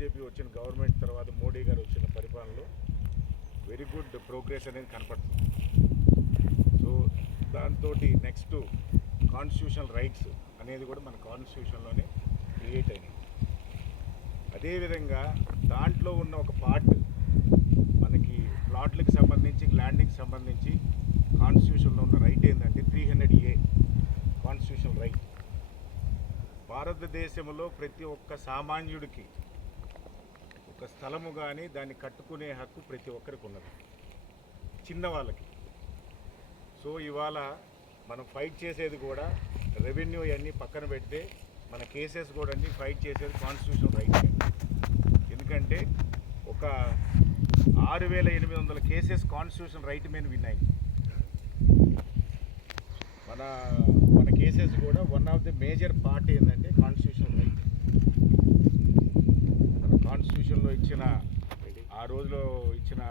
BJP వచ్చిన government తర్వాత మోడీ గారు వచ్చిన పరిపాలనలో వెరీ గుడ్ ప్రోగ్రెస్ అనేది కనపడుతుంది. సో దాంతో నెక్స్ట్ కాన్స్టిట్యూషనల్ రైట్స్ అనేది కూడా మన కాన్స్టిట్యూషన్లోనే క్రియేట్ అయినాయి. అదేవిధంగా దాంట్లో ఉన్న ఒక పార్ట్ మనకి ప్లాట్లకు సంబంధించి ల్యాండ్కి సంబంధించి కాన్స్టిట్యూషన్లో ఉన్న రైట్ ఏంటంటే 300A కాన్స్టిట్యూషనల్ రైట్. భారతదేశంలో ప్రతి ఒక్క సామాన్యుడికి ఒక స్థలము కానీ దాన్ని కట్టుకునే హక్కు ప్రతి ఒక్కరికి ఉన్నది, చిన్నవాళ్ళకి. సో ఇవాళ మనం ఫైట్ చేసేది కూడా రెవెన్యూ అన్నీ పక్కన పెడితే మన కేసెస్ కూడా అన్నీ ఫైట్ చేసేది కాన్స్టిట్యూషనల్ రైట్. ఎందుకంటే ఒక 6800 కేసెస్ కాన్స్టిట్యూషనల్ రైట్ మీద విన్నాయి. మన కేసెస్ కూడా one of the major part ఏంటంటే కాన్స్టిట్యూషనల్ రైట్. మన కాన్స్టిట్యూషన్లో ఇచ్చిన ఆ రోజులో ఇచ్చిన